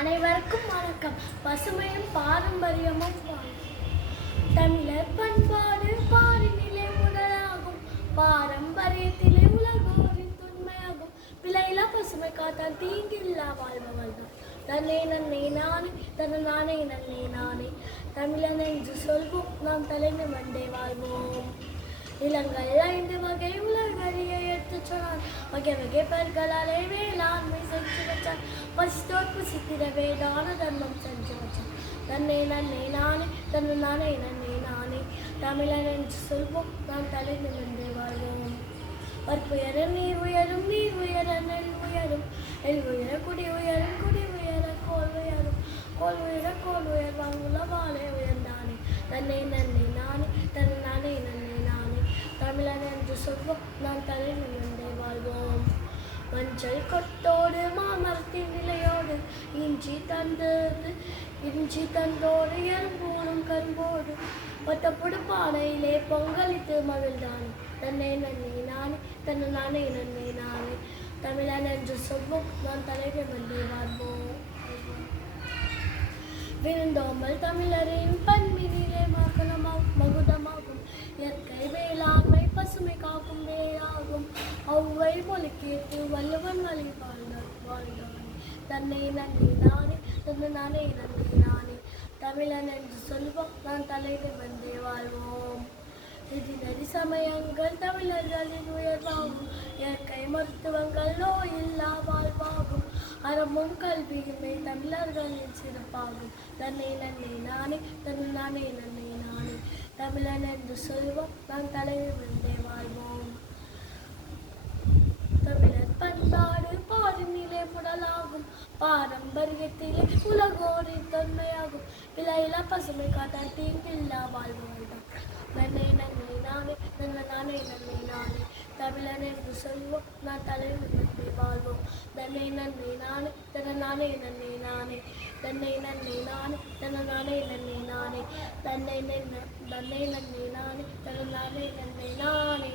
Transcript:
அனைவருக்கும் வணக்கம். பசுமையும் பாரம்பரியமும் தமிழர் பண்பாடு பாரினிலே முதலாகும், பாரம்பரியத்திலே உலகோரின் தொன்மையாகும். பிழையில்லா பசுமை காத்தால் தீங்கில்லா வாழ்பவர்கள் தன்னை நன்னை நானே தன்னை நானே நன்னை நானே தமிழன் என்று சொல்வோம், நாம் தலை நிமிர்ந்தே வாழ்வோம். நிலங்கள் 5 வகை உலகறிய எடுத்துச் சொன்னார், வகை வகை பெயர்களாலே வேளாண்மை செஞ்சு வச்சார். பசித்தோர் புசித்திடவே தான தர்மம் செஞ்சு வச்சார். தன்னை நன்னை நானே தன்னை நானே நன்னை நானே தமிழன் என்று சொல்வோம், நாம் தலை நிமிர்ந்தே வாழ்வோம். பற்புயர நீர் உயரும் நீர் உயர நெல் உயரும் நெல் உயர குடி உயரும் குடி உயர கோல் உயரும் கோல் உயர கோல் உயர்வாங்குள்ள வாழை உயர்ந்தானே நன்னை நன்னை நானே தன்னை நானே நன்னை நானே தமிழன் என்று சொல்வோம், நாம் தலை நிமிர்ந்தே வாழ்வோம். மஞ்சள் கொட்டோடு மாமரத்தின் நிலையோடு இஞ்சி தந்தோடு எறும்போடும் கரும்போடு ஒத்தப்பொடு பானையிலே பொங்கலித்து மகிழ்ந்தானே தன்னை நன்னை நானே தன்னை நானே நன்னை நானே தமிழன் என்று சொல்வோம், நான் தலை நிமிர்ந்தே வாழ்வோம். விருந்தோம்பல் தமிழரின் பண்பினிலே மகுடமாகும், இயற்கை வேளாண்மை பசுமை காக்கும் வேளாகும். ஒவ்வை மொழி கேட்டு வள்ளுவன் வழி வாழ்ந்தவனே தன்னை நன்னை நானே தன்னை நானே நன்னை நானே தமிழன் என்று சொல்வோம், நான் தலை நிமிர்ந்தே வாழ்வோம். நிதி நதி சமயங்கள் தமிழர்களின் உயர்வாகும், இயற்கை மருத்துவங்கள் நோயில்லா வாழ்வாகும். அறமும் கல்வியுமே தமிழர்களின் சிறப்பாகும். தன்னை நன்னை நானே தன்னை நானே நன்னை நானே தமிழன் என்று சொல்வோம், நாம் தலை நிமிர்ந்தே வாழ்வோம். தமிழர் பண்பாடு பாரினிலே புடலாகும், பாரம்பரியத்திலே உலகோரின் தொன்மையாகும். பிழையில்லா பசுமை காத்தால் தீங்கில்லா வாழ்வாழ்தான் நன்னை நன்னை நானே நன்னை நானே நன்னை நானே தமிழன் என்று சொல்வோம், நான் தலை நிமிர்ந்தே வாழ்வோம். தன்னை நன்னை நானே தன்னை நானே நன்னை நானே தன்னை நன்னை நானே தன்னை நானே நன்னை நானே தன்னை நன்னை நானே தன்னை நானே நன்னை நானே.